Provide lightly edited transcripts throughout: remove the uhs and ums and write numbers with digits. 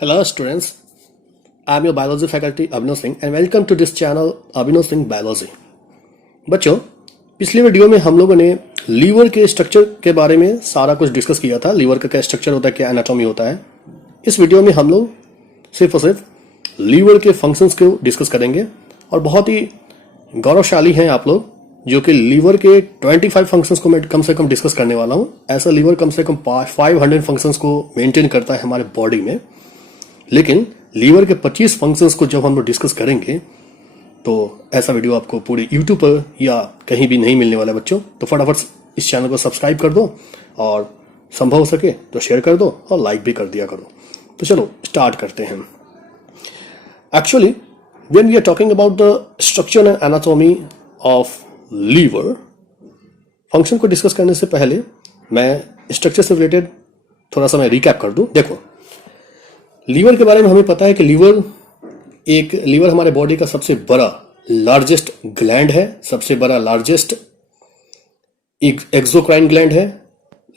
Hello students, I am your biology faculty Abhinav Singh and welcome to this channel Abhinav Singh Biology। बच्चों, पिछले video में हम लोगों ने लीवर के स्ट्रक्चर के बारे में सारा कुछ डिस्कस किया था। लीवर का क्या स्ट्रक्चर होता है, क्या एनाटॉमी होता है। इस वीडियो में हम लोग सिर्फ और सिर्फ लीवर के फंक्शंस को डिस्कस करेंगे और बहुत ही गौरवशाली हैं आप लोग जो कि लीवर के 25 फंक्शंस को मैं कम से कम डिस्कस करने वाला हूं। ऐसा लीवर कम से कम 500 फंक्शंस को मेंटेन करता है हमारे बॉडी में, लेकिन लीवर के 25 फंक्शंस को जब हम लोग डिस्कस करेंगे तो ऐसा वीडियो आपको पूरे यूट्यूब पर या कहीं भी नहीं मिलने वाला। बच्चों, तो फटाफट इस चैनल को सब्सक्राइब कर दो और संभव हो सके तो शेयर कर दो और लाइक भी कर दिया करो। तो चलो स्टार्ट करते हैं। Actually when we are talking about the structure and anatomy of liver, function को डिस्कस करने से पहले मैं स्ट्रक्चर से रिलेटेड थोड़ा सा मैं रिकैप कर दूं। देखो, लीवर के बारे में हमें पता है कि लीवर हमारे बॉडी का सबसे बड़ा लार्जेस्ट ग्लैंड है, सबसे बड़ा लार्जेस्ट एक्सोक्राइन ग्लैंड है।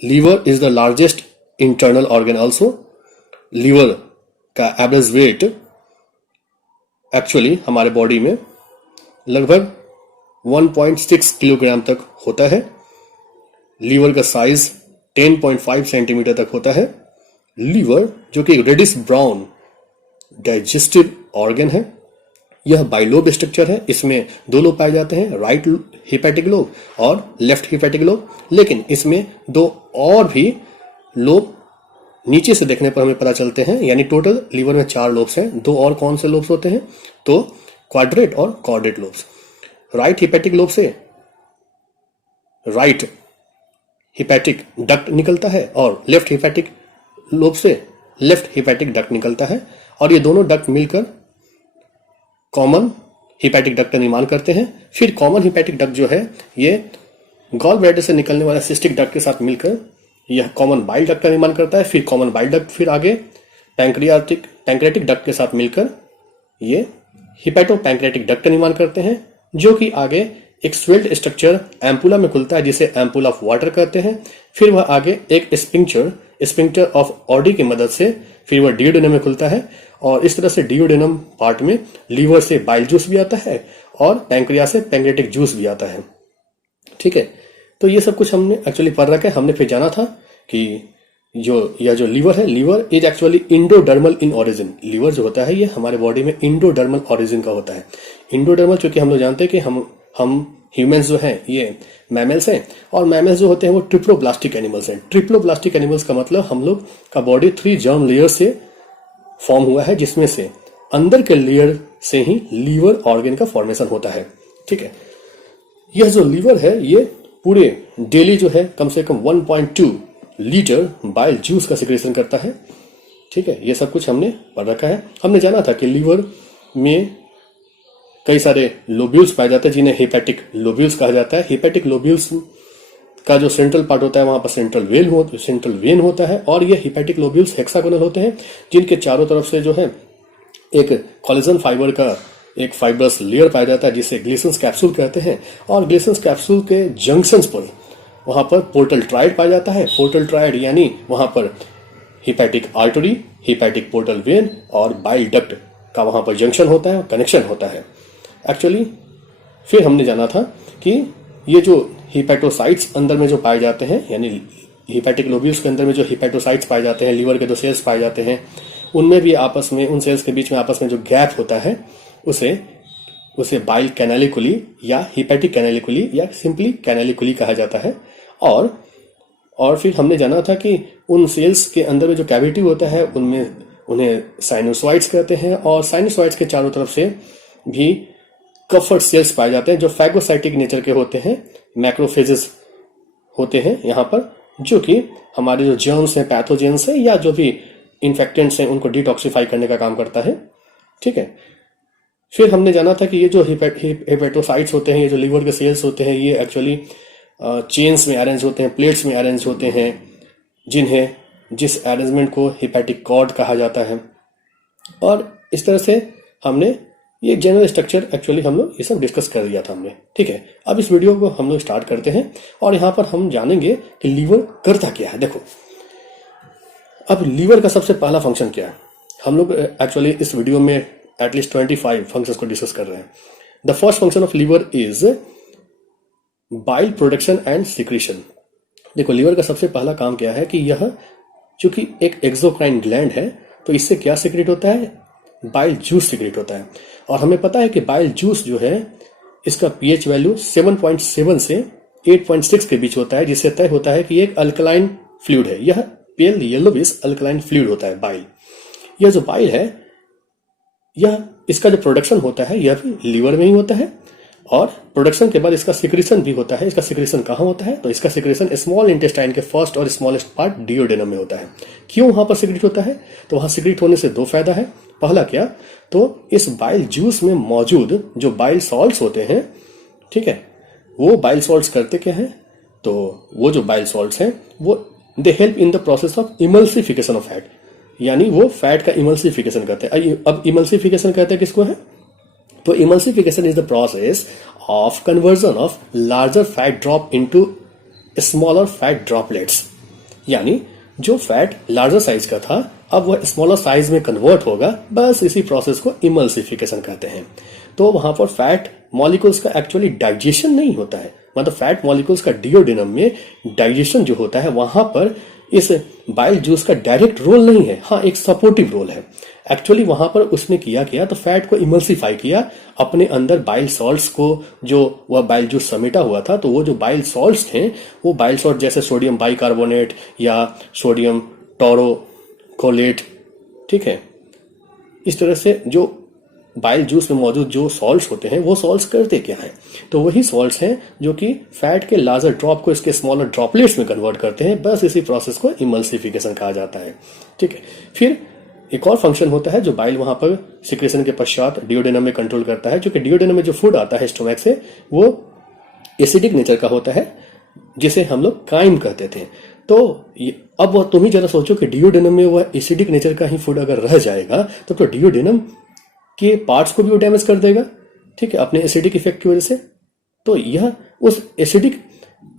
Liver is the largest internal organ also. Liver का एवरेज वेट एक्चुअली हमारे बॉडी में लगभग 1.6 किलोग्राम तक होता है। लीवर का साइज 10.5 सेंटीमीटर तक होता है। लीवर जो कि रेडिश ब्राउन डाइजेस्टिव ऑर्गन है, यह बाइलोब स्ट्रक्चर है। इसमें दो लोब पाए जाते हैं, राइट हिपैटिक लोब और लेफ्ट हिपैटिक लोब, लेकिन इसमें दो और भी लोब नीचे से देखने पर हमें पता चलते हैं। यानी टोटल लीवर में 4 लोब्स हैं। दो और कौन से लोब्स होते हैं? तो क्वाड्रेट और chordate lobes. Right hepatic lobe से राइट हिपैटिक डक्ट निकलता है और लेफ्ट हिपैटिक लोब से लेफ्ट हिपैटिक डक्ट निकलता है, और ये दोनों डक्ट मिलकर कॉमन हिपैटिक डक्ट का निर्माण करते हैं। फिर कॉमन हिपैटिक डक्ट जो है ये गॉल ब्लैडर से निकलने वाला सिस्टिक डक्ट के साथ मिलकर यह कॉमन बाइल डक्ट का निर्माण करता है। फिर कॉमन बाइल डक्ट फिर आगे पैंक्रियाटिक डक्ट के साथ मिलकर ये हिपैटो पैंक्रियाटिक डक्ट का निर्माण करते हैं, जो कि आगे एक स्वेल्ड स्ट्रक्चर एम्पुला में खुलता है जिसे एम्पुल ऑफ वाटर कहते हैं। फिर वह आगे एक स्पिंक्टर ऑफ ऑडी की मदद से फिर वह डियोडेनम में खुलता है, और इस तरह से डियोडेनम पार्ट में लीवर से बाइल जूस भी आता है और पैंक्रिया से पैंक्रियाटिक जूस भी आता है। ठीक है, तो ये सब कुछ हमने एक्चुअली पढ़ रखा है। हमने फिर जाना था कि जो लीवर है, liver is actually endodermal in origin. Liver जो होता है ये हमारे बॉडी में इंडोडर्मल ओरिजिन का होता है। इंडोडर्मल क्योंकि हम लोग जानते हैं कि हम ह्यूमंस जो हैं ये मैमल्स हैं, और मैमल्स जो होते हैं वो ट्रिप्लोब्लास्टिक एनिमल्स हैं। ट्रिप्लोब्लास्टिक एनिमल्स का मतलब हम लोग का बॉडी 3 जर्म लेयर से फॉर्म हुआ है, जिसमें से अंदर के लेयर से ही लीवर ऑर्गन का फॉर्मेशन होता है। ठीक है, यह जो लीवर है ये पूरे डेली जो है कम से कम 1.2 लीटर बाइल जूस का सिक्रेशन करता है। ठीक है, ये सब कुछ हमने पढ़ रखा है। हमने जाना था कि लीवर में कई सारे लोब्यूल्स पाए जाते हैं जिन्हें हिपैटिक लोब्यूल्स कहा जाता है। हिपैटिक लोब्यूल्स का जो सेंट्रल पार्ट होता है वहां पर सेंट्रल वेन होता है, और ये हिपैटिक लोब्यूल्स हेक्सागोनल होते हैं जिनके चारों तरफ से जो है एक कोलेजन फाइबर का एक फाइबरस लेयर पाया जाता है जिसे ग्लिसन्स कैप्सूल कहते हैं। और ग्लिसन्स कैप्सूल के जंक्शंस पर वहां पर पोर्टल ट्राइड पाया जाता है। पोर्टल ट्राइड यानी वहां पर hepatic artery, hepatic portal vein और बाइल डक्ट का वहां पर जंक्शन होता है, कनेक्शन होता है एक्चुअली। फिर हमने जाना था कि ये जो हिपैटोसाइट्स अंदर में जो पाए जाते हैं, यानी हिपैटिक लोब्यूल्स के अंदर में जो हिपैटोसाइट्स पाए जाते हैं, लीवर के जो सेल्स पाए जाते हैं, उनमें भी आपस में उन सेल्स के बीच में आपस में जो गैप होता है उसे बाइल कैनालिकुली या हिपैटिक कैनालिकुली या सिंपली कैनालिकुली कहा जाता है। और फिर हमने जाना था कि उन सेल्स के अंदर में जो कैविटी होता है उन्हें साइनोसॉइड्स कहते हैं, और साइनोसॉइड्स के चारों तरफ से भी कफर सेल्स पाए जाते हैं जो फैगोसाइटिक नेचर के होते हैं, मैक्रोफेजेस होते हैं यहाँ पर, जो कि हमारे जो जर्म्स हैं, पैथोजेंस हैं या जो भी इन्फेक्टेंट्स हैं उनको डिटॉक्सिफाई करने का काम करता है। ठीक है, फिर हमने जाना था कि ये जो हिपैटोसाइट्स होते हैं, ये जो लीवर के सेल्स होते हैं, ये एक्चुअली चेन्स में अरेंज होते हैं, प्लेट्स में अरेंज होते हैं, जिस अरेंजमेंट को हिपैटिक कॉर्ड कहा जाता है। और इस तरह से हमने ये जनरल स्ट्रक्चर एक्चुअली हम लोग ये सब डिस्कस कर दिया था हमने। ठीक है, अब इस वीडियो को हम लोग स्टार्ट करते हैं और यहाँ पर हम जानेंगे कि लीवर करता क्या है। देखो, अब लीवर का सबसे पहला फंक्शन क्या है? हम लोग एक्चुअली इस वीडियो में एटलीस्ट 25 फंक्शंस को डिस्कस कर रहे हैं। The first function of liver is bile production and secretion. देखो लीवर का सबसे पहला काम क्या है कि यह चूंकि एक एक्सोक्राइन ग्लैंड है तो इससे क्या सिक्रेट होता है, बाइल जूस सिक्रेट होता है। और हमें पता है कि बाइल जूस जो है इसका पीएच वैल्यू 7.7 से 8.6 के बीच होता है, जिससे तय होता है कि एक अल्कलाइन फ्लूइड है। यह पेल येलोविश अल्कलाइन फ्लूइड होता है बाइल। यह जो बाइल है यह इसका जो प्रोडक्शन होता है यह भी लीवर में ही होता है, और प्रोडक्शन के बाद इसका सिक्रीशन भी होता है। इसका सिक्रीशन कहाँ होता है, तो इसका सिक्रीशन स्मॉल इंटेस्टाइन के फर्स्ट और स्मॉलेस्ट पार्ट डियोडेनम में होता है। क्यों वहां पर सिक्रीट होता है, तो वहां सिक्रीट होने से दो फायदा है। पहला क्या, तो इस बाइल जूस में मौजूद जो बाइल सॉल्ट्स होते हैं, ठीक है, वो बाइल सॉल्ट्स करते क्या है, तो वो जो बाइल सॉल्ट्स हैं वो they help in the process of emulsification of fat, यानी वो फैट का इमल्सिफिकेशन करते हैं। अब इमल्सिफिकेशन कहते हैं किसको है, तो emulsification is the process of conversion of larger fat drop into smaller fat droplets. यानी जो फैट लार्जर साइज का था अब वह स्मॉलर साइज में कन्वर्ट होगा, बस इसी प्रोसेस को इमल्सिफिकेशन कहते हैं। तो वहां पर फैट मॉलिक्यूल्स का एक्चुअली डाइजेशन नहीं होता है, मतलब फैट मॉलिक्यूल्स का डियोडेनम में डाइजेशन जो होता है वहां पर इस बाइल जूस का डायरेक्ट रोल नहीं है, हाँ एक सपोर्टिव रोल है। एक्चुअली वहां पर उसने किया तो फैट को इमल्सिफाई किया अपने अंदर बाइल सॉल्ट्स को, जो वह बाइल जूस समेटा हुआ था। तो वो जो बाइल सॉल्ट्स थे वो बाइल सॉल्ट जैसे सोडियम बाइकार्बोनेट या सोडियम टोरोकोलेट, ठीक है, इस तरह से जो बाइल जूस में मौजूद जो सॉल्ट्स होते हैं वो सॉल्ट्स करते क्या हैं, तो वही सॉल्ट्स हैं जो कि फैट के लार्जर ड्रॉप को इसके स्मॉलर ड्रॉपलेट्स में कन्वर्ट करते हैं। बस इसी प्रोसेस को इमल्सिफिकेशन कहा जाता है, ठीक है। फिर एक और फंक्शन होता है जो बाइल वहां पर सिक्रेशन के पश्चात डियोडेनम में कंट्रोल करता है। क्योंकि डियोडेनम में जो फूड आता है स्टोमक से वो एसिडिक नेचर का होता है, जिसे हम लोग काइम कहते थे। तो अब तुम ही जरा सोचो कि डियोडेनम में वह एसिडिक नेचर का ही फूड अगर रह जाएगा तो डियोडेनम के पार्ट्स को भी वो डैमेज कर देगा, ठीक है, अपने एसिडिक इफेक्ट की वजह से। तो यह उस एसिडिक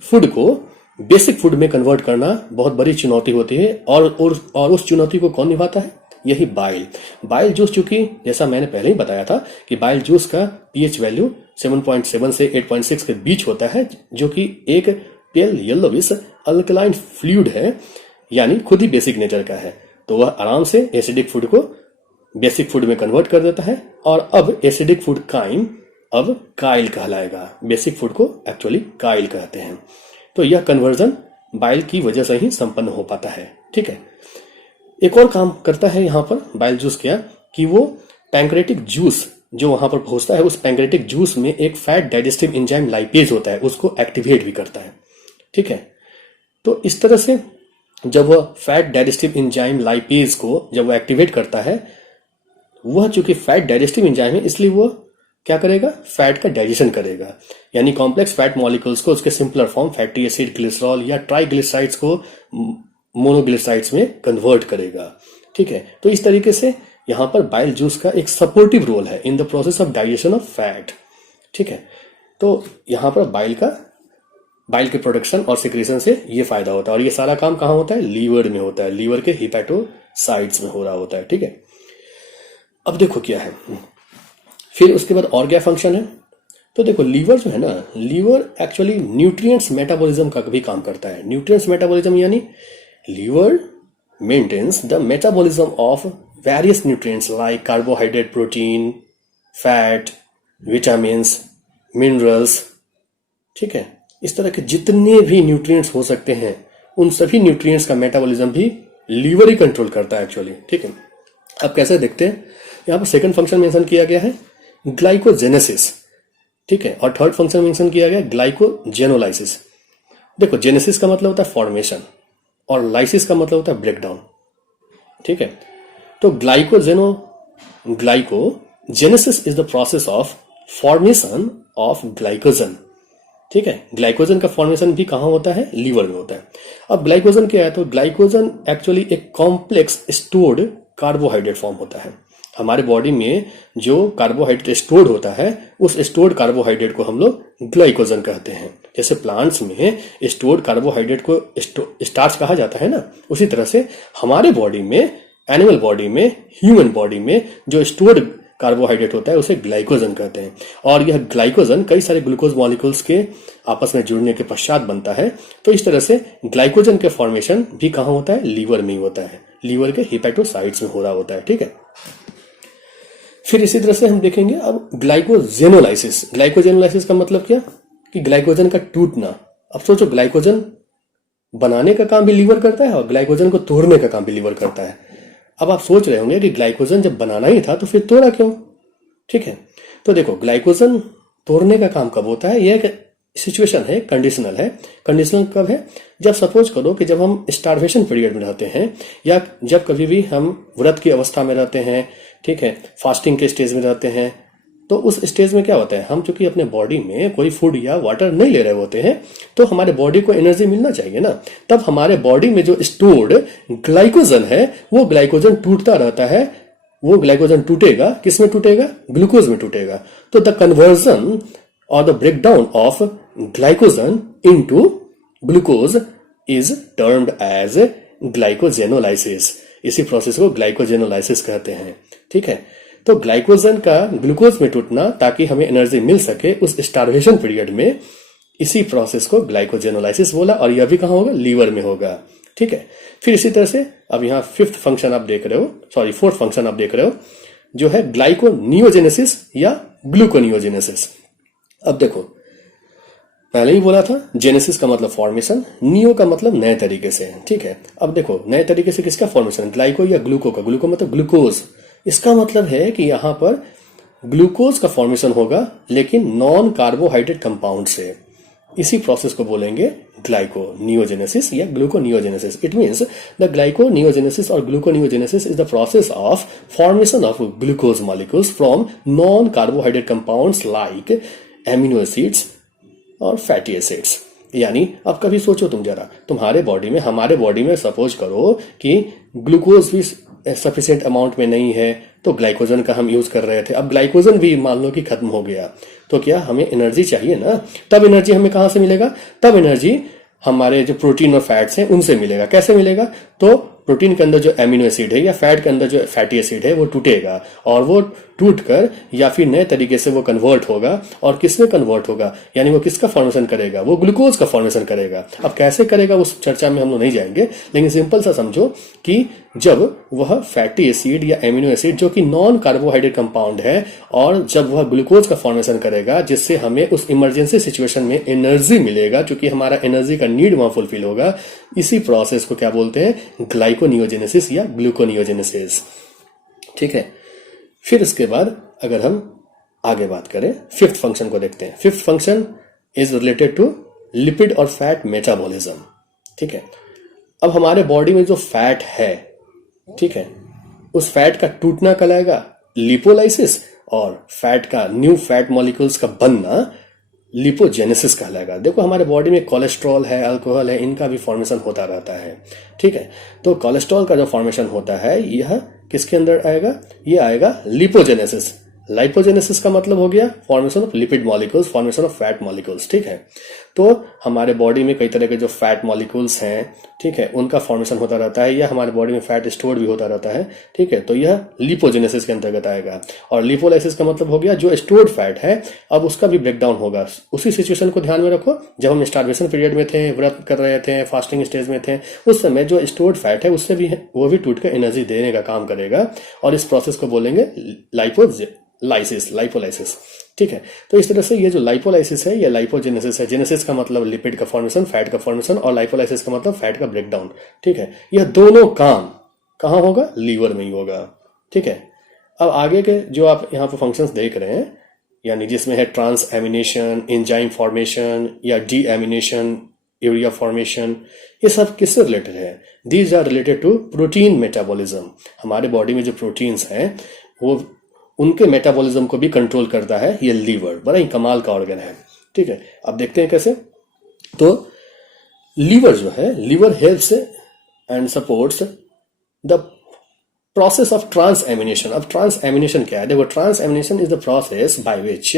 फूड को बेसिक फूड में कन्वर्ट करना बहुत बड़ी चुनौती होती है, और उस चुनौती को कौन निभाता है, यही बाइल जूस। चूंकि जैसा मैंने पहले ही बताया था कि बाइल जूस का पीएच वैल्यू 7.7 से 8.6 के बीच होता है, जो कि एक पेल येलोविश अल्कलाइन फ्लूइड है, यानी खुद ही बेसिक नेचर का है। तो वह आराम से एसिडिक फूड को बेसिक फूड में कन्वर्ट कर देता है, और अब एसिडिक फूड काइम अब काइल कहलाएगा। बेसिक फूड को एक्चुअली काइल कहते हैं। तो यह कन्वर्जन बाइल की वजह से ही संपन्न हो पाता है, ठीक है। एक और काम करता है यहां पर बाइल जूस क्या, कि वो पैंक्रेटिक जूस जो वहां पर पहुंचता है उस पैंक्रेटिक जूस में एक फैट डाइजेस्टिव एंजाइम लाइपेज होता है, उसको एक्टिवेट भी करता है, ठीक है। तो इस तरह से जब वह फैट डाइजेस्टिव एंजाइम लाइपेज को जब वो एक्टिवेट करता है, वह चूंकि फैट डाइजेस्टिव एंजाइम है इसलिए वह क्या करेगा, फैट का डाइजेशन करेगा, यानी कॉम्प्लेक्स फैट मॉलिक्यूल्स को उसके simpler form fatty acid, glycerol या ट्राइग्लिसराइड्स को मोनोग्लिसराइड्स में कन्वर्ट करेगा, ठीक है। तो इस तरीके से यहां पर बाइल जूस का एक सपोर्टिव रोल है in the process of digestion of fat, ठीक है। तो यहां पर बाइल के प्रोडक्शन और सिक्रेशन से ये फायदा होता है, और ये सारा काम कहां होता है, लीवर में होता है, लीवर के हिपैटोसाइट्स में हो रहा होता है, ठीक है। अब देखो क्या है, फिर उसके बाद और क्या फंक्शन है, तो देखो लीवर जो है ना, लीवर एक्चुअली न्यूट्रिएंट्स मेटाबॉलिज्म का भी काम करता है। न्यूट्रिएंट्स मेटाबॉलिज्म यानी liver maintains the metabolism of various nutrients like carbohydrate, protein, fat, vitamins, minerals, ठीक है। इस तरह के जितने भी न्यूट्रिएंट्स हो सकते हैं उन सभी न्यूट्रिएंट्स का मेटाबॉलिज्म भी लीवर ही कंट्रोल करता है एक्चुअली, ठीक है। अब कैसे देखते हैं, यहां पर सेकंड फंक्शन मेंशन किया गया है ग्लाइकोजेनेसिस, ठीक है, और थर्ड फंक्शन मेंशन किया गया ग्लाइकोजेनोलाइसिस। देखो जेनेसिस का मतलब होता है फॉर्मेशन और लाइसिस का मतलब होता है ब्रेकडाउन, ठीक है। तो glycogenesis is the process of formation of glycogen, ठीक है। ग्लाइकोजन का फॉर्मेशन भी कहां होता है, लीवर में होता है। अब ग्लाइकोजन क्या है, तो ग्लाइकोजन एक्चुअली एक कॉम्प्लेक्स स्टोर्ड कार्बोहाइड्रेट फॉर्म होता है। हमारे बॉडी में जो कार्बोहाइड्रेट स्टोर्ड होता है उस स्टोर्ड कार्बोहाइड्रेट को हम लोग ग्लाइकोजन कहते हैं। जैसे प्लांट्स में स्टोर्ड कार्बोहाइड्रेट को स्टार्च कहा जाता है ना, उसी तरह से हमारे बॉडी में एनिमल बॉडी में, ह्यूमन बॉडी में जो स्टोर्ड कार्बोहाइड्रेट होता है उसे ग्लाइकोजन कहते हैं। और यह ग्लाइकोजन कई सारे ग्लूकोज मॉलिक्यूल्स के आपस में जुड़ने के पश्चात बनता है। तो इस तरह से ग्लाइकोजन के फॉर्मेशन भी कहाँ होता है? लीवर में ही होता है, लीवर के हिपैटोसाइट्स में हो रहा होता है। ठीक है, फिर इसी तरह से हम देखेंगे अब ग्लाइकोजेनोलाइसिस। ग्लाइकोजेनोलाइसिस का मतलब क्या? कि ग्लाइकोजन का टूटना। अब सोचो, ग्लाइकोजन बनाने का काम भी लीवर करता है और ग्लाइकोजन को तोड़ने का काम भी लीवर करता है। अब आप सोच रहे होंगे कि ग्लाइकोजन जब बनाना ही था तो फिर तोड़ा क्यों? ठीक है, तो देखो, ग्लाइकोजन तोड़ने का काम कब होता है? यह एक सिचुएशन है, कंडीशनल है। कंडीशनल कब है? जब सपोज करो कि जब हम स्टारवेशन पीरियड में रहते हैं, या जब कभी भी हम व्रत की अवस्था में रहते हैं, ठीक है, फास्टिंग के स्टेज में रहते हैं, तो उस स्टेज में क्या होता है, हम चूंकि अपने बॉडी में कोई फूड या वाटर नहीं ले रहे होते हैं, तो हमारे बॉडी को एनर्जी मिलना चाहिए ना। तब हमारे बॉडी में जो स्टोर्ड ग्लाइकोजन है, वो ग्लाइकोजन टूटता रहता है। वो ग्लाइकोजन टूटेगा, किस में टूटेगा? ग्लूकोज में टूटेगा। तो द कन्वर्जन और the breakdown of glycogen into glucose is termed as glycogenolysis. इसी प्रोसेस को ग्लाइकोजेनोलाइसिस कहते हैं। ठीक है, तो ग्लाइकोजन का ग्लूकोज में टूटना ताकि हमें एनर्जी मिल सके उस स्टारवेशन पीरियड में, इसी प्रोसेस को ग्लाइकोजेनोलाइसिस बोला। और यह भी कहां होगा? लीवर में होगा। ठीक है, फिर इसी तरह से अब यहां फोर्थ फंक्शन आप देख रहे हो, जो है ग्लाइकोनियोजेनेसिस या ग्लूकोनियोजेनेसिस। अब देखो, पहले ही बोला था, जेनेसिस का मतलब फॉर्मेशन, नियो का मतलब नए तरीके से। ठीक है, अब देखो, नए तरीके से किसका फॉर्मेशन? ग्लाइको या ग्लूको का। ग्लूको मतलब ग्लूकोज। इसका मतलब है कि यहां पर ग्लूकोज का फॉर्मेशन होगा, लेकिन नॉन कार्बोहाइड्रेट कंपाउंड से। इसी प्रोसेस को बोलेंगे ग्लाइकोनियोजेनेसिस या gluconeogenesis. It means the glyconeogenesis और gluconeogenesis is the process of formation of glucose molecules from non carbohydrate compounds like amino acids और फैटी एसिड्स। यानी अब कभी सोचो तुम जरा, तुम्हारे बॉडी में, हमारे बॉडी में सपोज करो कि ग्लूकोज भी सफिशिएंट अमाउंट में नहीं है, तो ग्लाइकोजन का हम यूज कर रहे थे। अब ग्लाइकोजन भी मान लो कि खत्म हो गया, तो क्या हमें एनर्जी चाहिए ना। तब एनर्जी हमें कहां से मिलेगा? तब एनर्जी हमारे जो प्रोटीन और फैट्स हैं उनसे मिलेगा। कैसे मिलेगा? तो प्रोटीन के अंदर जो एमिनो एसिड है या फैट के अंदर जो फैटी एसिड है वो टूटेगा, और वो टूटकर या फिर नए तरीके से वो कन्वर्ट होगा। और किसमें कन्वर्ट होगा? यानी वो किसका फॉर्मेशन करेगा? वो ग्लूकोज का फॉर्मेशन करेगा। अब कैसे करेगा उस चर्चा में हम लोग नहीं जाएंगे, लेकिन सिंपल सा समझो कि जब वह फैटी एसिड या एमिनो एसिड जो कि नॉन कार्बोहाइड्रेट कंपाउंड है, और जब वह ग्लूकोज का फॉर्मेशन करेगा, जिससे हमें उस इमरजेंसी सिचुएशन में एनर्जी मिलेगा, क्योंकि हमारा एनर्जी का नीड वहां फुलफिल होगा, इसी प्रोसेस को क्या बोलते हैं? ग्लाइकोनियोजेनेसिस या ग्लूकोनियोजेनेसिस। ठीक है, फिर इसके बाद अगर हम आगे बात करें, फिफ्थ फंक्शन को देखते हैं। Fifth function is related to lipid और फैट मेटाबॉलिज्म। ठीक है, अब हमारे बॉडी में जो फैट है, ठीक है, उस फैट का टूटना कहलाएगा लिपोलाइसिस, और फैट का, न्यू फैट मॉलिक्यूल्स का बनना लिपोजेनेसिस कहलाएगा। देखो, हमारे बॉडी में कोलेस्ट्रॉल है, अल्कोहल है, इनका भी फॉर्मेशन होता रहता है। ठीक है, तो कोलेस्ट्रॉल का जो फॉर्मेशन होता है, यह किसके अंदर आएगा? ये आएगा लिपोजेनेसिस। लाइपोजेनेसिस का मतलब हो गया formation of lipid molecules, formation of fat molecules. ठीक है, तो हमारे बॉडी में कई तरह के जो फैट मॉलिक्यूल्स हैं, ठीक है, उनका फॉर्मेशन होता रहता है, या हमारे बॉडी में फैट स्टोर भी होता रहता है। ठीक है, तो यह लिपोजेनेसिस के अंतर्गत आएगा। और लिपोलाइसिस का मतलब हो गया जो स्टोर्ड फैट है, अब उसका भी ब्रेकडाउन होगा। उसी सिचुएशन को ध्यान में रखो, जब हम स्टारवेशन पीरियड में थे, व्रत कर रहे थे, फास्टिंग स्टेज में थे, उस समय जो स्टोर्ड फैट है उससे भी वो भी टूट कर एनर्जी देने का काम करेगा, और इस प्रोसेस को बोलेंगे लाइपोलाइसिस। ठीक है, तो इस तरह से ये जो लाइपोलाइसिस है या लाइपोजेनेसिस है, जेनेसिस का मतलब लिपिड का फॉर्मेशन, फैट का फॉर्मेशन, और लाइपोलाइसिस का मतलब फैट का ब्रेकडाउन। ठीक है, यह दोनों काम कहां होगा? लीवर में ही होगा। ठीक है, अब आगे के जो आप यहाँ पर फंक्शंस देख रहे हैं, यानी जिसमें है ट्रांस एमिनेशन, एंजाइम फॉर्मेशन या डी एमिनेशन, यूरिया फॉर्मेशन, ये सब किससे रिलेटेड है? These are related to protein metabolism. हमारे बॉडी में जो प्रोटीन्स हैं वो उनके मेटाबॉलिज्म को भी कंट्रोल करता है ये लीवर। बड़ा ही कमाल का ऑर्गन है। ठीक है, अब देखते हैं कैसे। तो लीवर जो है, liver helps and supports the process of transamination. अब ट्रांस एमिनेशन क्या है? देखो, transamination is the process by which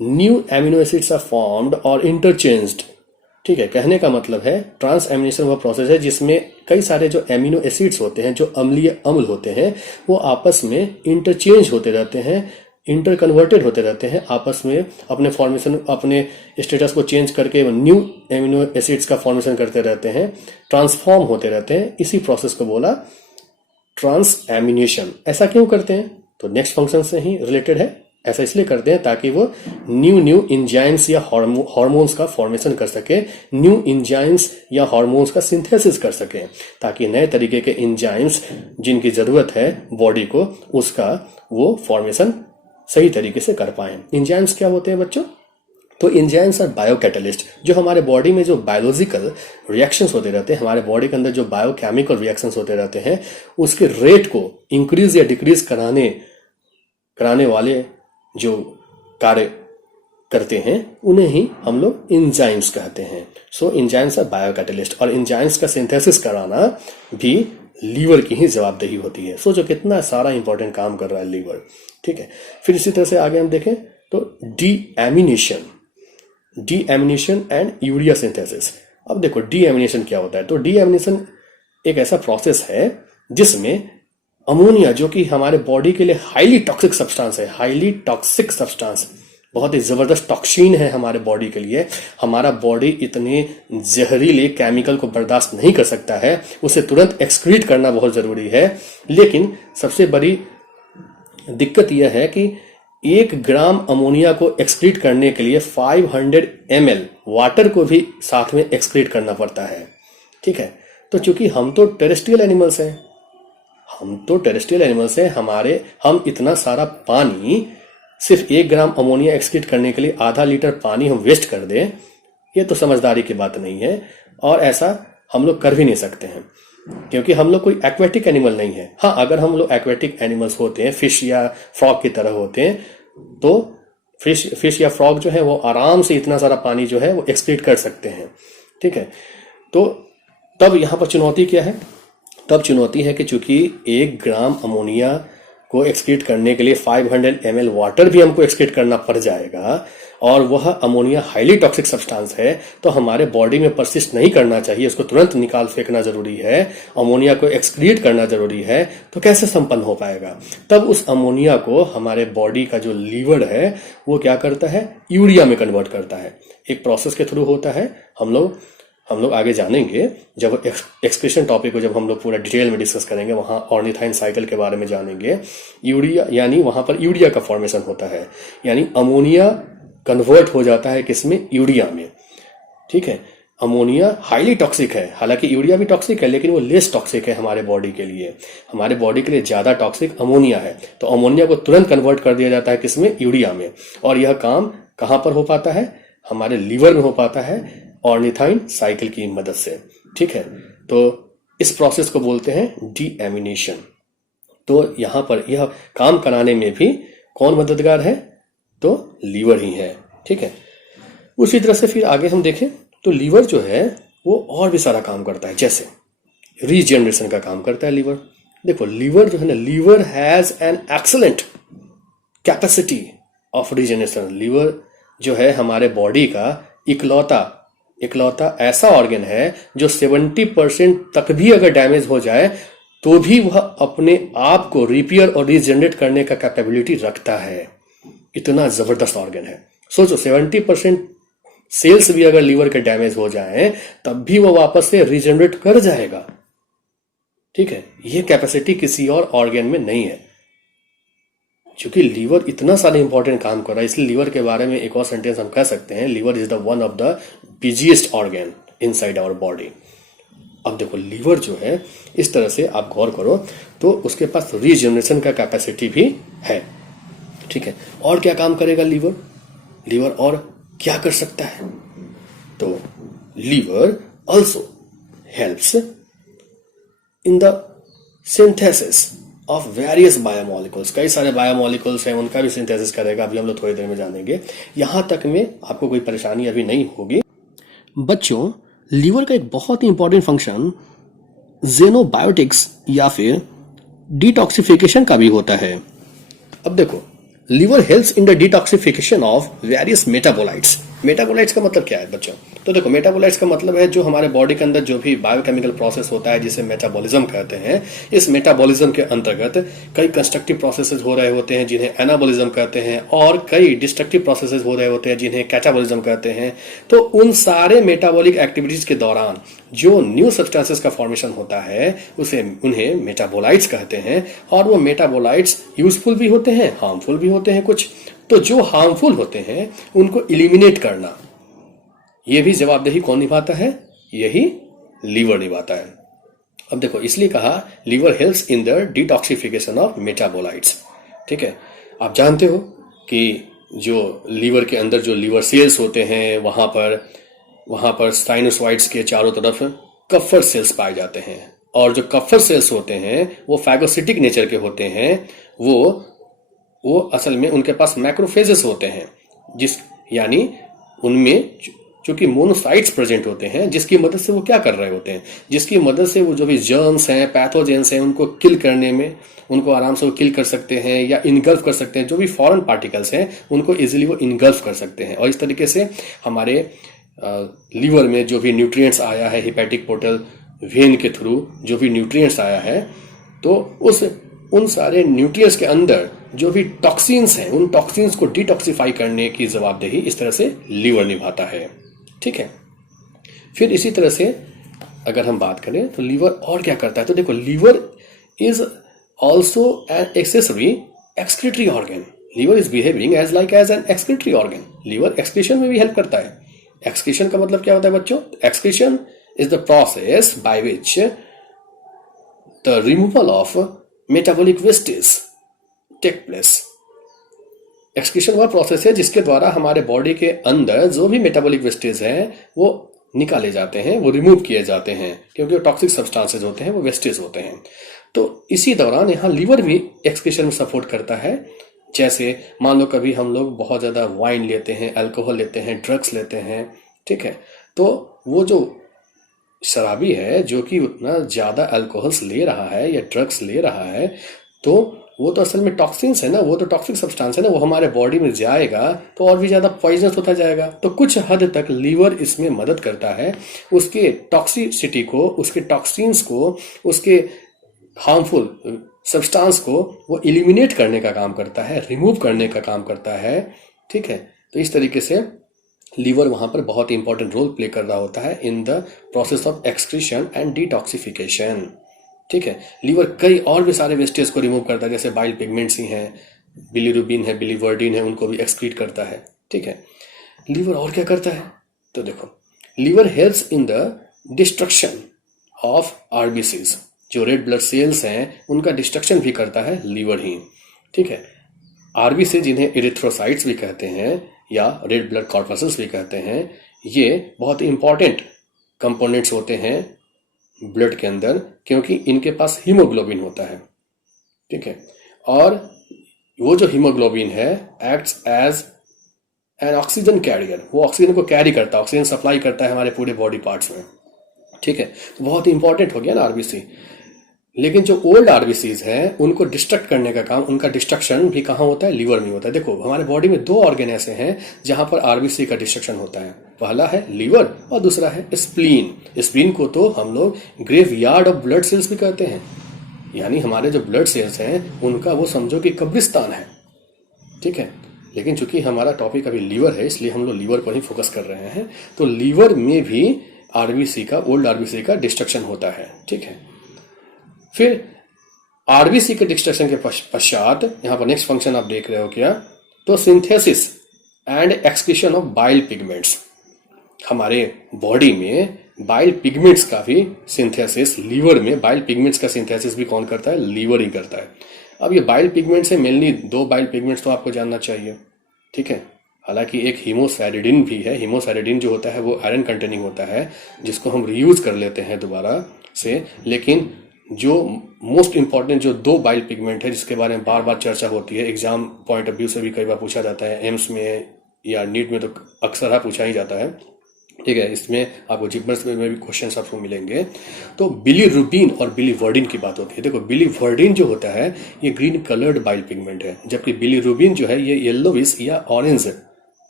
new amino acids are formed और इंटरचेंज्ड, ठीक है, कहने का मतलब है ट्रांसएमिनेशन वह प्रोसेस है जिसमें कई सारे जो एमिनो एसिड्स होते हैं, जो अम्लीय अम्ल होते हैं, वो आपस में इंटरचेंज होते रहते हैं, इंटर कन्वर्टेड होते रहते हैं, आपस में अपने फॉर्मेशन, अपने स्टेटस को चेंज करके न्यू एमिनो एसिड्स का फॉर्मेशन करते रहते हैं, ट्रांसफॉर्म होते रहते हैं। इसी प्रोसेस को बोला ट्रांसएमिनेशन। ऐसा क्यों करते हैं? तो नेक्स्ट फंक्शन से ही रिलेटेड है। ऐसा इसलिए करते हैं ताकि वो न्यू इंजाइम्स या हार्मोन्स का फॉर्मेशन कर सके, न्यू इंजाइम्स या हार्मोन्स का सिंथेसिस कर सके, ताकि नए तरीके के इंजाइम्स जिनकी जरूरत है बॉडी को, उसका वो फॉर्मेशन सही तरीके से कर पाए। इंजाइम्स क्या होते हैं बच्चों? तो एंजाइम्स आर बायोकैटलिस्ट, जो हमारे बॉडी में जो बायोलॉजिकल रिएक्शंस होते रहते हैं, हमारे बॉडी के अंदर जो बायोकेमिकल रिएक्शंस होते रहते हैं, उसके रेट को इंक्रीज या डिक्रीज कराने वाले जो कार्य करते हैं, उन्हें ही हम लोग एंजाइम्स कहते हैं। सो एंजाइम्स आर बायोकैटलिस्ट, और एंजाइम्स का सिंथेसिस कराना भी लीवर की ही जवाबदेही होती है। सोचो कितना सारा इंपॉर्टेंट काम कर रहा है लीवर। ठीक है, फिर इसी तरह से आगे हम देखें तो डीएमिनेशन एंड यूरिया सिंथेसिस। अब देखो डीएमिनेशन क्या होता है। तो डीएमिनेशन एक ऐसा प्रोसेस है जिसमें अमोनिया, जो कि हमारे बॉडी के लिए हाईली टॉक्सिक सब्सटेंस है, हाईली टॉक्सिक सब्सटेंस, बहुत ही जबरदस्त टॉक्सिन है हमारे बॉडी के लिए। हमारा बॉडी इतने जहरीले केमिकल को बर्दाश्त नहीं कर सकता है, उसे तुरंत एक्सक्रीट करना बहुत जरूरी है। लेकिन सबसे बड़ी दिक्कत यह है कि 1 ग्राम अमोनिया को एक्सक्रीट करने के लिए 500 ml वाटर को भी साथ में एक्सक्रीट करना पड़ता है। ठीक है, तो चूंकि हम तो टेरेस्ट्रियल एनिमल्स हैं, हम इतना सारा पानी, सिर्फ 1 ग्राम अमोनिया एक्सक्रीट करने के लिए आधा लीटर पानी हम वेस्ट कर दें, ये तो समझदारी की बात नहीं है। और ऐसा हम लोग कर भी नहीं सकते हैं, क्योंकि हम लोग कोई एक्वेटिक एनिमल नहीं है। हाँ, अगर हम लोग एक्वेटिक एनिमल्स होते हैं, फिश या फ्रॉग की तरह होते हैं, तो फिश या फ्रॉग जो है वो आराम से इतना सारा पानी जो है वो एक्सक्रीट कर सकते हैं। ठीक है, तो तब यहां पर चुनौती क्या है? तब चुनौती है कि चूंकि 1 ग्राम अमोनिया को एक्सक्रीट करने के लिए 500 ml वाटर भी हमको एक्सक्रीट करना पड़ जाएगा, और वह अमोनिया हाईली टॉक्सिक सब्सटेंस है, तो हमारे बॉडी में परसिस्ट नहीं करना चाहिए, उसको तुरंत निकाल फेंकना जरूरी है, अमोनिया को एक्सक्रीट करना जरूरी है। तो कैसे संपन्न हो पाएगा? तब उस अमोनिया को हमारे बॉडी का जो लीवर है वो क्या करता है? यूरिया में कन्वर्ट करता है। एक प्रोसेस के थ्रू होता है। हम लोग आगे जानेंगे, जब एक्सक्रीशन टॉपिक को जब हम लोग पूरा डिटेल में डिस्कस करेंगे, वहां ऑर्निथाइन साइकिल के बारे में जानेंगे। यूरिया यानी वहां पर यूरिया का फॉर्मेशन होता है, यानी अमोनिया कन्वर्ट हो जाता है किसमें? यूरिया में। ठीक है, अमोनिया हाईली टॉक्सिक है, हालांकि यूरिया भी टॉक्सिक है, लेकिन वो लेस टॉक्सिक है हमारे बॉडी के लिए। हमारे बॉडी के लिए ज्यादा टॉक्सिक अमोनिया है, तो अमोनिया को तुरंत कन्वर्ट कर दिया जाता है किसमें? यूरिया में। और यह काम कहां पर हो पाता है? हमारे लीवर में हो पाता है, ऑर्निथाइन साइकिल की मदद से। ठीक है, तो इस प्रोसेस को बोलते हैं डीएमिनेशन। तो यहां पर यह काम कराने में भी कौन मददगार है? तो लीवर ही है। ठीक है, उसी तरह से फिर आगे हम देखें तो लीवर जो है वो और भी सारा काम करता है, जैसे रीजनरेशन का काम करता है लीवर। देखो लीवर जो है ना, liver has an excellent capacity of regeneration. Liver जो है हमारे बॉडी का इकलौता ऐसा ऑर्गन है जो 70% तक भी अगर डैमेज हो जाए तो भी वह अपने आप को रिपेयर और रीजनरेट करने का कैपेबिलिटी रखता है। इतना जबरदस्त ऑर्गन है। सोचो 70% सेल्स भी अगर लीवर के डैमेज हो जाए तब भी वह वापस से रीजनरेट कर जाएगा। ठीक है, यह कैपेसिटी किसी और ऑर्गन में नहीं है। क्योंकि लीवर इतना सारा इंपॉर्टेंट काम कर रहा है, इसलिए लीवर के बारे में एक और सेंटेंस हम कह सकते हैं, liver is the one of the busiest organ inside our body. अब देखो लीवर जो है, इस तरह से आप गौर करो तो उसके पास रीजनरेशन का कैपेसिटी भी है। ठीक है, और क्या काम करेगा लीवर और क्या कर सकता है? तो liver also helps in the synthesis of various biomolecules. कई सारे बायोमोलिकुल्स हैं, उनका भी सिंथेसिस करेगा, अभी हम लोग थोड़ी देर में जानेंगे। यहां तक में आपको कोई परेशानी अभी नहीं होगी। बच्चों, लीवर का एक बहुत ही इंपॉर्टेंट फंक्शन ज़ेनोबायोटिक्स या फिर डिटॉक्सिफिकेशन का भी होता है। अब देखो, liver helps in the detoxification of various metabolites. Metabolites का मतलब क्या है बच्चों? तो देखो, मेटाबोलाइट्स का मतलब है जो हमारे बॉडी के अंदर जो भी बायोकेमिकल प्रोसेस होता है जिसे मेटाबॉलिज्म कहते हैं। इस मेटाबॉलिज्म के अंतर्गत कई कंस्ट्रक्टिव प्रोसेसेस हो रहे होते हैं जिन्हें एनाबॉलिज्म कहते हैं, और कई डिस्ट्रक्टिव प्रोसेसेस हो रहे होते हैं जिन्हें कैटाबॉलिज्म कहते हैं। तो उन सारे मेटाबॉलिक एक्टिविटीज के दौरान जो न्यू सब्सटेंसेस का फॉर्मेशन होता है उन्हें मेटाबोलाइट्स कहते हैं। और वो मेटाबोलाइट्स यूजफुल भी होते हैं, हार्मफुल भी होते हैं कुछ। तो जो हार्मफुल होते हैं उनको इलिमिनेट करना, यह भी जवाबदेही कौन निभाता है? यही लीवर निभाता है। अब देखो, इसलिए कहा liver helps in the detoxification of metabolites. ठीक है, आप जानते हो कि जो लीवर के अंदर जो लीवर सेल्स होते हैं वहां पर साइनोसॉइड्स के चारों तरफ कफर सेल्स पाए जाते हैं। और जो कफर सेल्स होते हैं वो फैगोसिटिक नेचर के होते हैं। वो असल में उनके पास मैक्रोफेजेस होते हैं, यानी उनमें चूंकि मोनोसाइट्स प्रेजेंट होते हैं, जिसकी मदद से वो क्या कर रहे होते हैं, जिसकी मदद से वो जो भी जर्म्स हैं, पैथोजेंस हैं, उनको किल करने में, उनको आराम से वो किल कर सकते हैं या इनगल्फ कर सकते हैं। जो भी फॉरेन पार्टिकल्स हैं उनको इजीली वो इनगल्फ कर सकते हैं। और इस तरीके से हमारे लीवर में जो भी न्यूट्रिएंट्स आया है हेपेटिक पोर्टल वेन के थ्रू, जो भी न्यूट्रिएंट्स आया है, तो उन सारे न्यूट्रिएंट्स के अंदर जो भी टॉक्सिन्स हैं उन टॉक्सिन्स को डिटॉक्सिफाई करने की जवाबदेही इस तरह से लीवर निभाता है। ठीक है, फिर इसी तरह से अगर हम बात करें तो लीवर और क्या करता है? तो देखो, liver is also an accessory excretory organ. Liver is behaving as an excretory organ. Liver excretion में भी हेल्प करता है। एक्सक्रीशन का मतलब क्या होता है बच्चों? Excretion is the process by which the removal of metabolic wastage take place. Excretion वह प्रोसेस है जिसके द्वारा हमारे बॉडी के अंदर जो भी मेटाबॉलिक वेस्टेज हैं वो निकाले जाते हैं, वो रिमूव किए जाते हैं, क्योंकि वो टॉक्सिक सब्सटेंसेज होते हैं, वो वेस्टेज होते हैं। तो इसी दौरान यहाँ लीवर भी एक्सक्रीशन में सपोर्ट करता है। जैसे मान लो कभी हम लोग बहुत ज्यादा वाइन लेते हैं, अल्कोहल लेते हैं, ड्रग्स लेते हैं, ठीक है, तो वो जो शराबी है जो कि उतना ज्यादा अल्कोहल्स ले रहा है या ड्रग्स ले रहा है, तो वो तो असल में टॉक्सिन्स है ना, वो तो टॉक्सिक सब्सटेंस है ना, वो हमारे बॉडी में जाएगा तो और भी ज्यादा पॉइजनस होता जाएगा। तो कुछ हद तक लीवर इसमें मदद करता है, उसके टॉक्सिसिटी को, उसके टॉक्सिन्स को, उसके हार्मफुल सब्सटेंस को वो इलिमिनेट करने का काम करता है, रिमूव करने का काम करता है। ठीक है, तो इस तरीके से लीवर वहां पर बहुत ही इंपॉर्टेंट रोल प्ले कर रहा होता है in the process of excretion and detoxification. ठीक है, लीवर कई और भी सारे वेस्टेज को रिमूव करता है, जैसे बाइल पिगमेंट्स ही हैं, बिलीरुबिन है, बिलीवर्डिन है, उनको भी एक्सक्रीट करता है। ठीक है, लीवर और क्या करता है? तो देखो, liver helps in the destruction of RBCs. जो रेड ब्लड सेल्स हैं उनका डिस्ट्रक्शन भी करता है लीवर ही। ठीक है, आरबीसी जिन्हें इरिथ्रोसाइट्स भी कहते हैं या रेड ब्लड कॉर्पसेस भी कहते हैं, ये बहुत इंपॉर्टेंट कंपोनेंट्स होते हैं ब्लड के अंदर, क्योंकि इनके पास हीमोग्लोबिन होता है। ठीक है, और वो जो हीमोग्लोबिन है acts as an oxygen carrier, वो ऑक्सीजन को कैरी करता है, ऑक्सीजन सप्लाई करता है हमारे पूरे बॉडी पार्ट्स में। ठीक है, तो बहुत ही इंपॉर्टेंट हो गया ना आरबीसी। लेकिन जो ओल्ड आरबीसीज हैं उनको डिस्ट्रक्ट करने का काम, उनका डिस्ट्रक्शन भी कहाँ होता है? लीवर में होता है। देखो, हमारे बॉडी में 2 ऑर्गन ऐसे हैं जहां पर आरबीसी का डिस्ट्रक्शन होता है। पहला है लीवर और दूसरा है स्प्लीन। स्प्लीन को तो हम लोग ग्रेवयार्ड ऑफ ब्लड सेल्स भी कहते हैं, यानी हमारे जो ब्लड सेल्स हैं उनका वो समझो कि कब्रिस्तान है। ठीक है, लेकिन चूंकि हमारा टॉपिक अभी लीवर है इसलिए हम लोग लीवर पर ही फोकस कर रहे हैं। तो लीवर में भी आरबीसी का, ओल्ड आरबीसी का डिस्ट्रक्शन होता है। ठीक है, फिर आरबीसी के डिस्ट्रक्शन के पश्चात यहां पर नेक्स्ट फंक्शन आप देख रहे हो क्या? तो synthesis and excretion of bile pigments. हमारे बॉडी में बाइल पिगमेंट्स का भी सिंथेसिस, लीवर में बाइल पिगमेंट्स का सिंथेसिस भी कौन करता है? लीवर ही करता है। अब ये बाइल पिगमेंट्स है, मेनली 2 बाइल पिगमेंट्स तो आपको जानना चाहिए। ठीक है, हालांकि एक हीमोसाइरिडिन भी है। हीमोसाइरिडिन जो होता है वो आयरन कंटेनिंग होता है, जिसको हम रीयूज कर लेते हैं दोबारा से। लेकिन जो मोस्ट इंपॉर्टेंट जो 2 बाइल पिगमेंट है जिसके बारे में बार बार चर्चा होती है, एग्जाम पॉइंट ऑफ व्यू से भी कई बार पूछा जाता है, एम्स में या नीट में तो अक्सर पूछा ही जाता है। ठीक है, इसमें आपको जिग्मर्स में भी क्वेश्चन आपको मिलेंगे। तो बिलीरुबिन और बिलीवर्डिन की बात होती है। देखो, बिलीवर्डिन जो होता है ये ग्रीन कलर्ड बाइल पिगमेंट है, जबकि बिलीरुबिन जो है ये येलोविश या ऑरेंज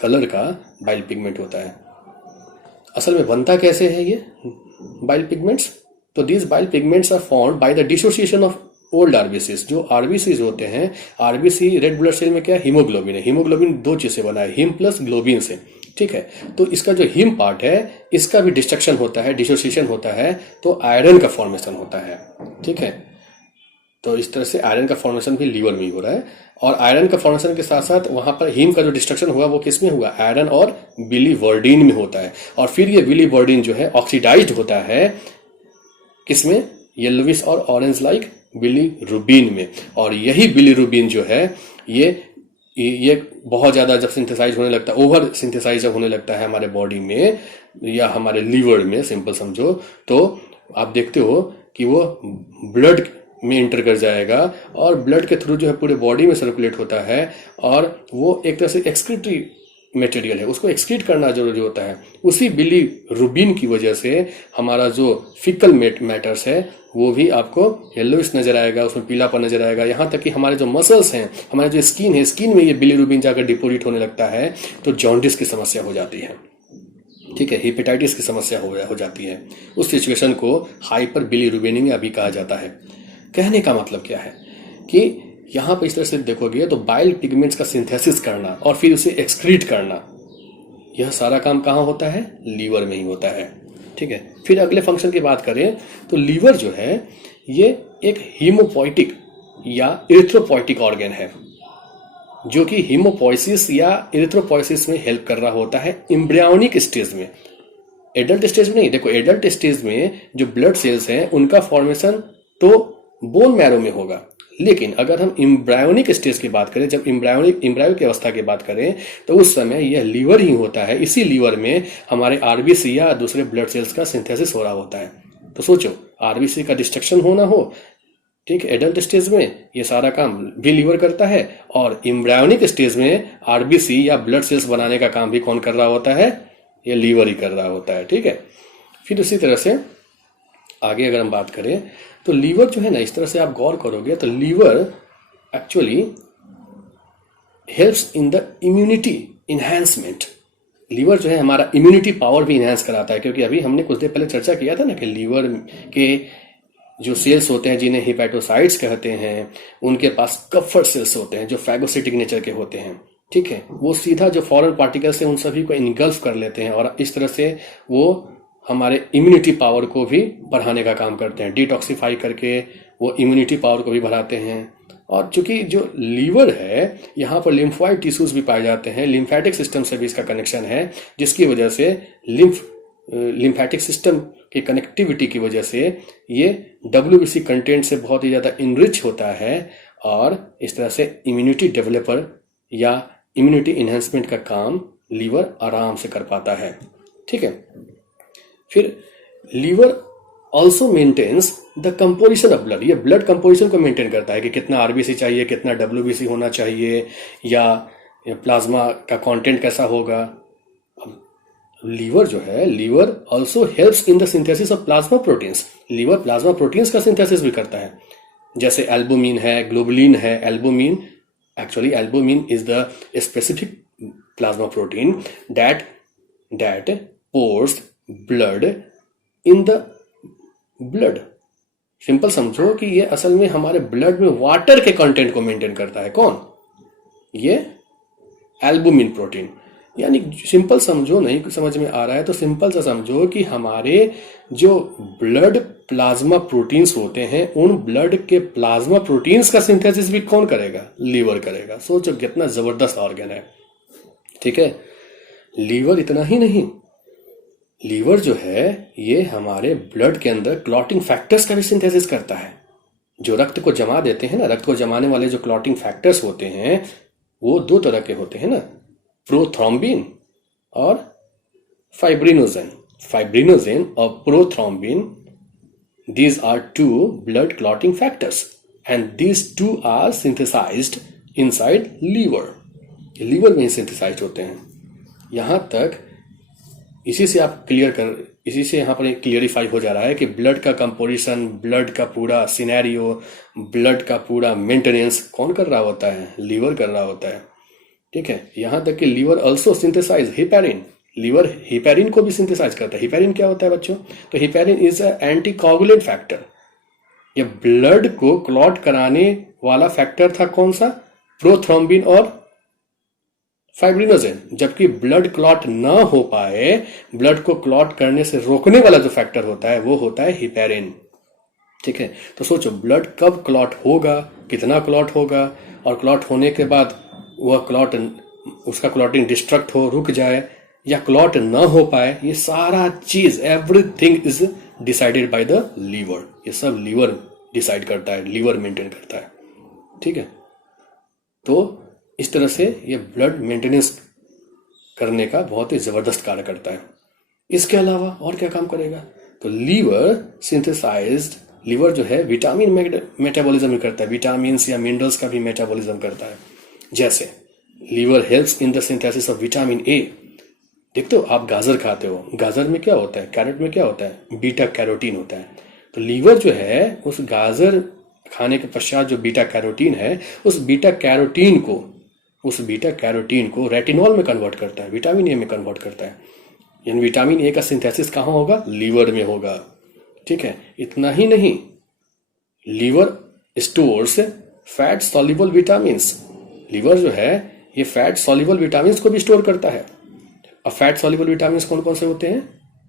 कलर का बाइल पिगमेंट होता है। असल में बनता कैसे है ये बाइल पिगमेंट्स? तो these bile pigments are formed by the dissociation of old RBCs. जो आरबीसीज होते हैं, आरबीसी रेड ब्लड सेल में क्या है? हीमोग्लोबिन है। हीमोग्लोबिन दो चीज से बना है, हीम प्लस ग्लोबिन से, ठीक है। तो इसका जो हीम पार्ट है, इसका भी डिस्ट्रक्शन होता है, डिसोसिएशन होता है, तो आयरन का फॉर्मेशन होता है, ठीक है। तो इस तरह से आयरन का फॉर्मेशन भी लीवर में ही हो रहा है। और आयरन का फॉर्मेशन के साथ साथ वहां पर हीम का जो डिस्ट्रक्शन हुआ वो किस में हुआ? आयरन और बिलीवर्डिन में होता है। और फिर ये बिलीवर्डिन जो है ऑक्सीडाइज्ड होता है किसमें? येलोविश और ऑरेंज लाइक बिलीरुबिन में। और यही बिलीरुबिन जो है ये बहुत ज्यादा जब सिंथेसाइज होने लगता है, ओवर सिंथेसाइज जब होने लगता है हमारे बॉडी में या हमारे लीवर में, सिंपल समझो, तो आप देखते हो कि वो ब्लड में इंटर कर जाएगा और ब्लड के थ्रू जो है पूरे बॉडी में सर्कुलेट होता है। और वो एक तरह से एक्सक्रीटरी मटेरियल है, उसको एक्सक्रीट करना जरूरी होता है। उसी बिलीरुबिन की वजह से हमारा जो फिकल मैटर्स है वो भी आपको येलोइश नजर आएगा, उसमें पीलापन नजर आएगा। यहाँ तक कि हमारे जो मसल्स हैं, हमारे जो स्किन है, स्किन में ये बिलीरुबिन जाकर डिपोजिट होने लगता है तो जॉन्डिस की समस्या हो जाती है, ठीक है, हेपेटाइटिस की समस्या हो जाती है। उस सिचुएशन को हाइपर बिलीरुबिनेमिया भी कहा जाता है। कहने का मतलब क्या है कि यहां पर इस तरह से देखोगे तो बाइल पिगमेंट्स का सिंथेसिस करना और फिर उसे एक्सक्रीट करना, यह सारा काम कहां होता है? लीवर में ही होता है, ठीक है। फिर अगले फंक्शन की बात करें तो लीवर जो है ये एक हीमोपोइटिक या इरिथ्रोपोइटिक ऑर्गन है जो कि हीमोपोइसिस या इरिथ्रोपोइसिस में हेल्प कर रहा होता है एम्ब्रियोनिक स्टेज में। एडल्ट स्टेज में नहीं। देखो, एडल्ट स्टेज में जो ब्लड सेल्स हैं उनका फॉर्मेशन तो बोन मैरो में होगा, लेकिन अगर हम एम्ब्रायोनिक स्टेज की बात करें, जब एम्ब्रायो की अवस्था की बात करें, तो उस समय यह लीवर ही होता है। इसी लीवर में हमारे आरबीसी या दूसरे ब्लड सेल्स का सिंथेसिस हो रहा होता है। तो सोचो, आरबीसी का डिस्ट्रक्शन होना हो, ठीक है, एडल्ट स्टेज में ये सारा काम भी लीवर करता है, और एम्ब्रायोनिक स्टेज में आरबीसी या ब्लड सेल्स बनाने का काम भी कौन कर रहा होता है? ये लीवर ही कर रहा होता है, ठीक है। फिर उसी तरह से आगे अगर हम बात करें तो लीवर जो है ना, इस तरह से आप गौर करोगे तो liver actually helps in the immunity enhancement. Liver जो है हमारा इम्यूनिटी पावर भी इन्हांस कराता है, क्योंकि अभी हमने कुछ देर पहले चर्चा किया था ना कि लीवर के जो सेल्स होते हैं जिन्हें हिपैटोसाइट्स कहते हैं, उनके पास कफर सेल्स होते हैं जो फैगोसिटिक नेचर के होते हैं, ठीक है। वो सीधा जो फॉरेन पार्टिकल्स हैं उन सभी को इनगल्फ कर लेते हैं और इस तरह से वो हमारे इम्यूनिटी पावर को भी बढ़ाने का काम करते हैं। डिटॉक्सिफाई करके वो इम्यूनिटी पावर को भी बढ़ाते हैं। और चूंकि जो लीवर है यहाँ पर लिम्फोइड टिश्यूज भी पाए जाते हैं, लिम्फेटिक सिस्टम से भी इसका कनेक्शन है, जिसकी वजह से लिम्फेटिक सिस्टम की कनेक्टिविटी की वजह से ये WBC कंटेंट से बहुत ही ज़्यादा इनरिच होता है और इस तरह से इम्यूनिटी डेवलपर या इम्यूनिटी इन्हेंसमेंट का काम लीवर आराम से कर पाता है, ठीक है। फिर liver also maintains the composition of blood. ये ब्लड कंपोजिशन को मेंटेन करता है कि कितना आरबीसी चाहिए, कितना WBC होना चाहिए, या प्लाज्मा का कंटेंट कैसा होगा। लीवर जो है, liver also helps in the synthesis of plasma proteins. Liver plasma proteins का सिंथेसिस भी करता है, जैसे एल्बुमिन है, ग्लोबुलिन है। Albumin, actually albumin is the specific plasma protein that pours blood in the blood. Simple समझो कि ये असल में हमारे ब्लड में वाटर के कंटेंट को मेंटेन करता है। कौन? ये एल्बुमिन प्रोटीन। यानी सिंपल समझो, नहीं समझ में आ रहा है तो सिंपल सा समझो कि हमारे जो ब्लड प्लाज्मा प्रोटीन्स होते हैं, उन ब्लड के प्लाज्मा प्रोटीन्स का सिंथेसिस भी कौन करेगा? लीवर करेगा। सोचो कितना जबरदस्त ऑर्गन है, ठीक है। लीवर इतना ही नहीं, लीवर जो है ये हमारे ब्लड के अंदर क्लॉटिंग फैक्टर्स का भी सिंथेसिस करता है। जो रक्त को जमा देते हैं ना, रक्त को जमाने वाले जो क्लॉटिंग फैक्टर्स होते हैं वो दो तरह के होते हैं ना, प्रोथ्रोम्बिन और फाइब्रिनोजेन। फाइब्रिनोजेन और prothrombin, these are two blood clotting factors and these two are synthesized inside liver। Liver में ही सिंथेसाइज होते हैं। यहां तक इसी से यहाँ पर क्लियरिफाई हो जा रहा है कि ब्लड का कंपोजिशन, ब्लड का पूरा सिनेरियो, ब्लड का पूरा मेंटेनेंस कौन कर रहा होता है? लीवर कर रहा होता है। ठीक है, यहां तक कि liver also synthesize heparin, liver heparin को भी सिंथेसाइज करता है। हिपैरिन क्या होता है बच्चों? तो heparin is a anticoagulant factor. ये ब्लड को क्लॉट कराने वाला फैक्टर था कौन सा? प्रोथ्रोम्बिन और फाइब्रिनोजेन। जबकि ब्लड क्लॉट ना हो पाए, ब्लड को क्लॉट करने से रोकने वाला जो फैक्टर होता है वो होता है हिपैरिन। ठीक है, तो सोचो ब्लड कब क्लॉट होगा, कितना क्लॉट होगा, और क्लॉट होने के बाद वह क्लॉट, उसका क्लॉटिंग डिस्ट्रक्ट हो, रुक जाए, या क्लॉट ना हो पाए, ये सारा चीज everything is decided by the liver. ये सब लीवर डिसाइड करता है, लीवर मेंटेन करता है। ठीक है, तो इस तरह से ये ब्लड मेंटेनेंस करने का बहुत ही जबरदस्त कार्य करता है। इसके अलावा और क्या काम करेगा? तो लीवर सिंथेसाइज्ड, लीवर जो है विटामिन मेटाबॉलिज्म भी करता है, विटामिन या मिनरल्स का भी मेटाबॉलिज्म करता है। जैसे liver helps in the synthesis of vitamin A. देखते हो आप गाजर खाते हो, गाजर में क्या होता है, कैरेट में क्या होता है, बीटा कैरोटीन होता है। तो लीवर जो है उस गाजर खाने के पश्चात जो बीटा कैरोटीन है, उस बीटा कैरोटीन को रेटिनॉल में कन्वर्ट करता है, विटामिन ए में कन्वर्ट करता है। यानी विटामिन ए का सिंथेसिस कहाँ होगा? लीवर में होगा। ठीक है, इतना ही नहीं, liver stores fat soluble vitamins. Liver जो है ये फैट सॉल्युबल विटामिन्स को भी स्टोर करता है। अब फैट सॉल्युबल विटामिन्स कौन कौन से होते हैं?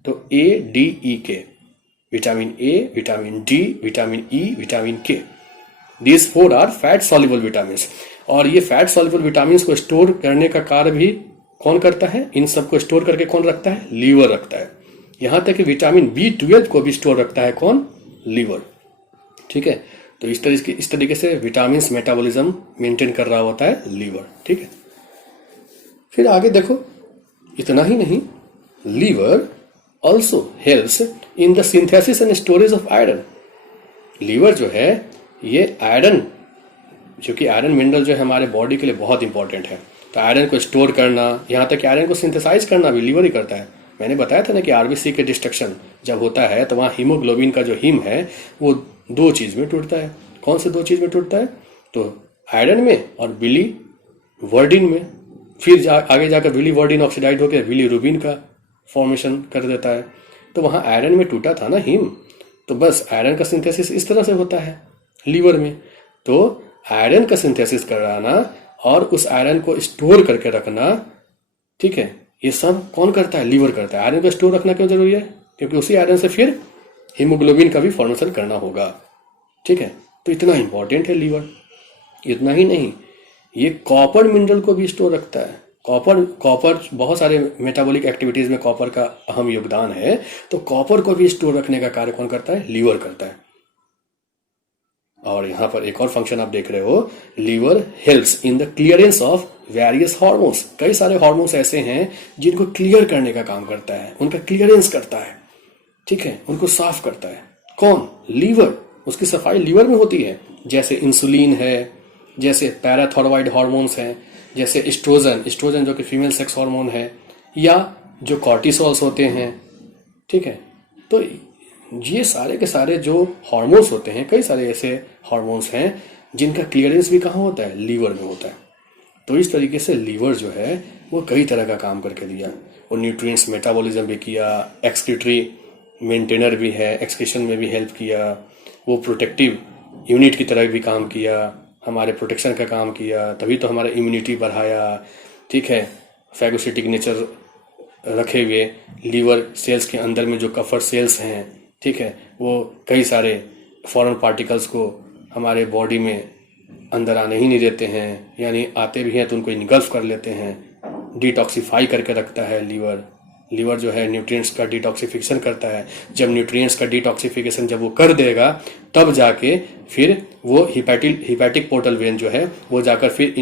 तो ए, D, E, K. Vitamin A, vitamin D, vitamin E, vitamin K, these 4 are fat soluble vitamins. और ये फैट सॉल्युबल विटामिन्स को स्टोर करने का कार्य भी कौन करता है? इन सबको स्टोर करके कौन रखता है? लीवर रखता है। यहां तक कि विटामिन B12 को भी स्टोर रखता है कौन? लीवर। ठीक है, तो इस तरीके से विटामिन मेटाबॉलिज्म मेंटेन कर रहा होता है लीवर। ठीक है, फिर आगे देखो, इतना ही नहीं, liver also helps in the synthesis and storage of iron. Liver जो है ये आयरन, क्योंकि आयरन मिनरल जो है हमारे बॉडी के लिए बहुत इंपॉर्टेंट है, तो आयरन को स्टोर करना, यहाँ तक कि आयरन को सिंथेसाइज करना भी लीवर ही करता है। मैंने बताया था ना कि आरबीसी के डिस्ट्रक्शन जब होता है तो वहाँ हीमोग्लोबिन का जो हीम है वो 2 चीज में टूटता है। कौन से 2 चीज में टूटता है? तो आयरन में और बिली वर्डिन में। फिर आगे जाकर बिली वर्डिन ऑक्सीडाइज होकर बिली रूबिन का फॉर्मेशन कर देता है। तो वहाँ आयरन में टूटा था ना हीम, तो बस आयरन का सिंथेसिस इस तरह से होता है लीवर में। तो आयरन का सिंथेसिस कराना और उस आयरन को स्टोर करके रखना, ठीक है, ये सब कौन करता है? लीवर करता है। आयरन को स्टोर रखना क्यों जरूरी है? क्योंकि उसी आयरन से फिर हीमोग्लोबिन का भी फॉर्मेशन करना होगा। ठीक है, तो इतना इंपॉर्टेंट है लीवर। इतना ही नहीं, ये कॉपर मिनरल को भी स्टोर रखता है। कॉपर बहुत सारे मेटाबॉलिक एक्टिविटीज में कॉपर का अहम योगदान है, तो कॉपर को भी स्टोर रखने का कार्य कौन करता है? लीवर करता है। और यहां पर एक और फंक्शन आप देख रहे हो, liver helps in the clearance of various hormones. कई सारे हार्मोन्स ऐसे हैं जिनको क्लियर करने का काम करता है, उनका क्लियरेंस करता है। ठीक है, उनको साफ करता है कौन? लीवर। उसकी सफाई लीवर में होती है। जैसे इंसुलिन है, जैसे पैराथायरॉइड हार्मोन्स हैं, जैसे एस्ट्रोजन जो कि फीमेल सेक्स हार्मोन है, या जो कॉर्टिसोल्स होते हैं। ठीक है, तो ये सारे के सारे जो हार्मोन्स होते हैं, कई सारे ऐसे हार्मोन्स हैं जिनका क्लियरेंस भी कहाँ होता है? लीवर में होता है। तो इस तरीके से लीवर जो है वो कई तरह का काम करके दिया। वो न्यूट्रिएंट्स मेटाबॉलिज्म भी किया, एक्सक्रीटरी मेंटेनर भी है, एक्सक्रीशन में भी हेल्प किया, वो प्रोटेक्टिव यूनिट की तरह भी काम किया, हमारे प्रोटेक्शन का काम किया, तभी तो हमारा इम्यूनिटी बढ़ाया। ठीक है, फैगोसिटिक नेचर रखे हुए लीवर सेल्स के अंदर में जो कफर सेल्स हैं, ठीक है, वो कई सारे फॉरेन पार्टिकल्स को हमारे बॉडी में अंदर आने ही नहीं देते हैं, यानी आते भी हैं तो उनको इनगल्फ कर लेते हैं। डिटॉक्सिफाई करके रखता है लीवर जो है न्यूट्रिएंट्स का डिटॉक्सिफिकेशन करता है। जब न्यूट्रिएंट्स का डिटॉक्सिफिकेशन जब वो कर देगा, तब जाके फिर वो हिपैटिक पोर्टल वेन जो है वो जाकर फिर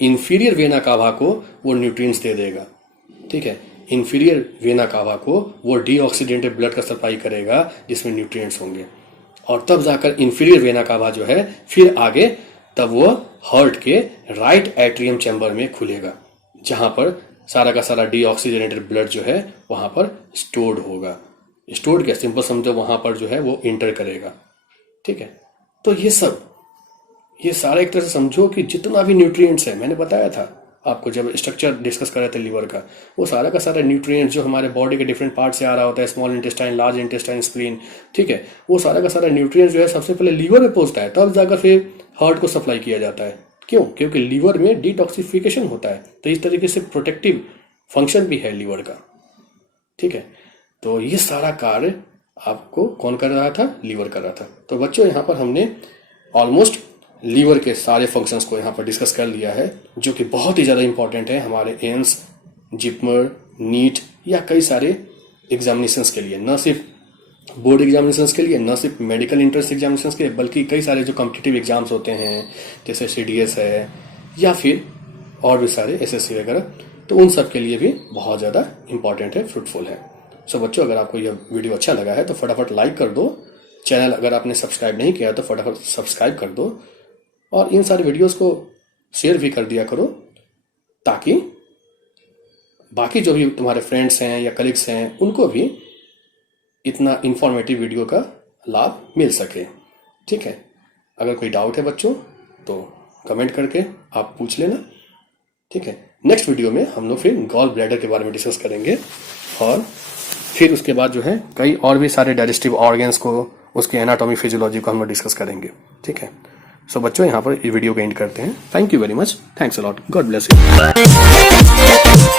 इंफीरियर वेना कावा को वो न्यूट्रिएंट्स दे देगा। ठीक है, इंफीरियर वेना कावा को वो डीऑक्सीडेंटेड ब्लड का सप्लाई करेगा जिसमें न्यूट्रिएंट्स होंगे, और तब जाकर इंफीरियर वेना कावा जो है फिर आगे तब वो हार्ट के राइट एट्रियम चैम्बर में खुलेगा, जहां पर सारा का सारा डीऑक्सीजनेटेड ब्लड जो है वहां पर स्टोर्ड होगा। स्टोर्ड क्या, सिंपल समझो, वहां पर जो है वो इंटर करेगा। ठीक है, तो ये सब ये सारा एक तरह से समझो कि जितना भी न्यूट्रिएंट्स है, मैंने बताया था आपको जब स्ट्रक्चर डिस्कस कर रहे थे लीवर का, वो सारा का सारा न्यूट्रिएंट्स जो हमारे बॉडी के डिफरेंट पार्ट से आ रहा होता है, small intestine, large intestine, spleen, ठीक है, वो सारा का सारा न्यूट्रिएंट्स जो है सबसे पहले लीवर में पहुंचता है, तब जाकर फिर हार्ट को सप्लाई किया जाता है। क्यों? क्योंकि लीवर में डिटॉक्सिफिकेशन होता है, तो इस तरीके से प्रोटेक्टिव फंक्शन भी है लीवर का, ठीक है। तो ये सारा कार्य आपको कौन कर रहा था? लीवर कर रहा था। तो बच्चों यहाँ पर हमने ऑलमोस्ट लीवर के सारे फंक्शंस को यहाँ पर डिस्कस कर लिया है, जो कि बहुत ही ज़्यादा इंपॉर्टेंट है हमारे एम्स, जिपमर, नीट या कई सारे एग्जामिनेशंस के लिए, न सिर्फ बोर्ड एग्जामिनेशंस के लिए, न सिर्फ मेडिकल एंट्रेंस एग्जामिनेशंस के लिए, बल्कि कई सारे जो कॉम्पिटिटिव एग्जाम्स होते हैं जैसे CDS है या फिर और भी सारे SSC वगैरह, तो उन सब के लिए भी बहुत ज़्यादा इंपॉर्टेंट है, फ्रूटफुल है। सो बच्चों, अगर आपको यह वीडियो अच्छा लगा है तो फटाफट लाइक कर दो, चैनल अगर आपने सब्सक्राइब नहीं किया तो फटाफट सब्सक्राइब कर दो, और इन सारे वीडियोस को शेयर भी कर दिया करो, ताकि बाकी जो भी तुम्हारे फ्रेंड्स हैं या कलीग्स हैं उनको भी इतना इंफॉर्मेटिव वीडियो का लाभ मिल सके, ठीक है। अगर कोई डाउट है बच्चों तो कमेंट करके आप पूछ लेना, ठीक है। नेक्स्ट वीडियो में हम लोग फिर गॉल ब्लैडर के बारे में डिस्कस करेंगे, और फिर उसके बाद जो है कई और भी सारे डाइजेस्टिव ऑर्गन्स को, उसके एनाटॉमी, फिजियोलॉजी को हम लोग डिस्कस करेंगे, ठीक है। सो बच्चों, यहाँ पर ये वीडियो को एंड करते हैं। Thank you very much, thanks a lot, God bless you.